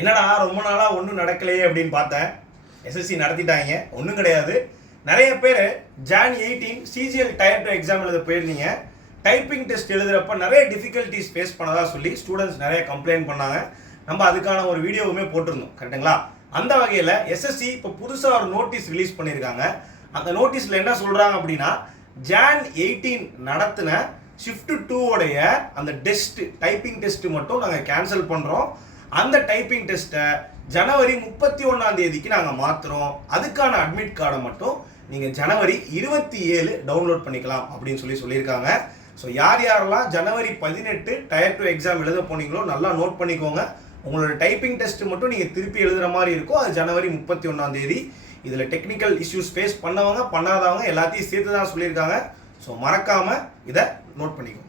என்னடா ரொம்ப நாளாக ஒன்றும் நடக்கலையே அப்படின்னு பார்த்தேன். எஸ்எஸ்சி நடத்திட்டாங்க, ஒன்றும் கிடையாது. நிறைய பேர் Jan 18 சிஜிஎல் டயர் 2 எக்ஸாம் எழுத போயிருந்தீங்க. டைப்பிங் டெஸ்ட் எழுதுறப்ப நிறைய டிஃபிகல்ட்டிஸ் ஃபேஸ் பண்ணதா சொல்லி ஸ்டூடெண்ட்ஸ் நிறைய கம்ப்ளைண்ட் பண்ணாங்க. நம்ம அதுக்கான ஒரு வீடியோவுமே போட்டிருந்தோம், கரெக்டுங்களா? அந்த வகையில் எஸ்எஸ்சி இப்போ புதுசாக ஒரு நோட்டீஸ் ரிலீஸ் பண்ணியிருக்காங்க. அந்த நோட்டீஸில் என்ன சொல்கிறாங்க அப்படின்னா, Jan 18 நடத்தின ஷிஃப்ட் 2 உடைய அந்த டெஸ்ட் டைப்பிங் டெஸ்ட் மட்டும் நாங்கள் கேன்சல் பண்ணுறோம். அந்த டைப்பிங் டெஸ்ட்டை ஜனவரி 31 நாங்கள் மாற்றுறோம். அதுக்கான அட்மிட் கார்டை மட்டும் நீங்கள் ஜனவரி 27 டவுன்லோட் பண்ணிக்கலாம் அப்படின்னு சொல்லியிருக்காங்க. ஸோ யார் யாரெல்லாம் ஜனவரி 18 டயர் 2 எக்ஸாம் எழுத போனீங்களோ நல்லா நோட் பண்ணிக்கோங்க. உங்களோட டைப்பிங் டெஸ்ட் மட்டும் நீங்கள் திருப்பி எழுதுகிற மாதிரி இருக்கும். அது ஜனவரி 31. இதில் டெக்னிக்கல் இஷ்யூஸ் ஃபேஸ் பண்ணவங்க பண்ணாதவங்க எல்லாத்தையும் சேர்த்து தான் சொல்லியிருக்காங்க. ஸோ மறக்காமல் இதை நோட் பண்ணிக்கோங்க.